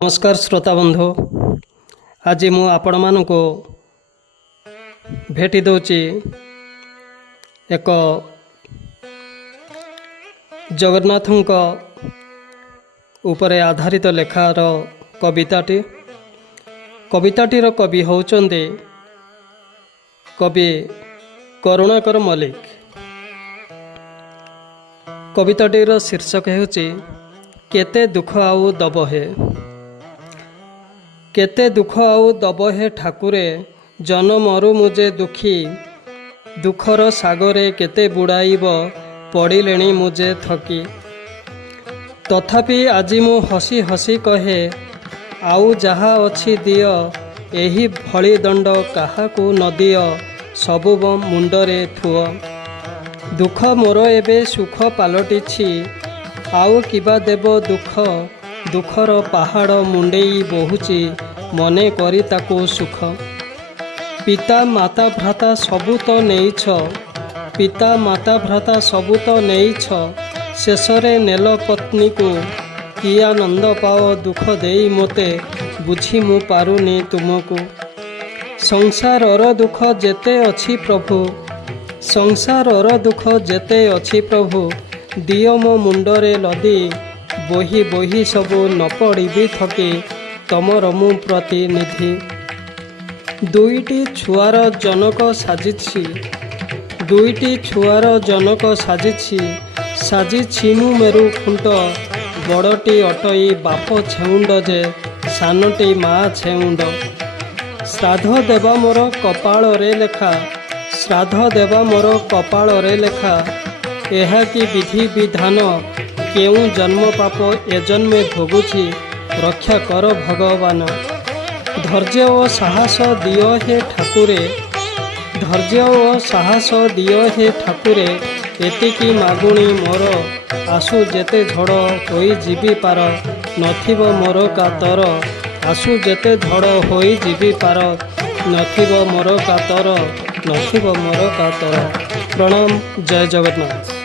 नमस्कार श्रोता बंधु, आज मु आपण मानक भेटी दौची एक जगन्नाथ उपरे आधारित लेखार कविताटीर कवि होउचंदे कवि करुणाकर मल्लिक। कविताटीर शीर्षक हेउची केते दुख आउ दब हे। केते दुख आउ दब हे ठाकुरे, जनमरु मुझे दुखी, दुखर सागरे केते बुड़ाइब, पड़िलेणी मुझे थकी। तथापि आजि मु हसी हसी कहे, आउ जहा अछि दिय, एही भली दंड काहाकू न दिय, सबु मुंडरे थुअ। दुख मोर एबे सुख पालटिछि, आउ किबा देव दुख, दुखर पहाड़ मुंडेई बहुची, मने करी ताकू सुख। पिता माता भ्राता सबु तो नेइछ, पिता माता भ्राता सबु तो नेइछ, शेषरे नेल पत्नी को, कि आनंद पाओ दुख देई मोते, बुझी मु पारुनी तुमको। संसारर दुख जेते अछि प्रभु, संसारर दुख जेते अछि प्रभु, दियो मो मुंडरे लदी, बोही बोही सबु न पड़िबी थकी, तमर मु प्रतिनिधि। दुईटी छुआर जनक साजिछि, दुईटी छुआर जनक साजिछि, साजिछि मु मेरु खुंट, बड़टी अटई बाप छेउंड जे, सानटी मा छेउंड। श्राद्ध देवा मोर कपाल रे लेखा, श्राद्ध देवा मोर कपाल रे लेखा, एहा कि विधि विधान, केउ जन्म पाप ए जन्मे भोगुछि, रक्षा कर भगवान। धैर्य ओ साहस दियो हे ठाकुरे, धैर्य ओ साहस दियो हे ठाकुरे, एतिकी मागुणी मोर, आसु जेते झड़ होई जीवी पार, नथिब मोर कातर, आसु जेते झड़ होई जीवी पार, नथिब मोर कातर, नथिब मोर कातर। प्रणाम, जय जगन्नाथ।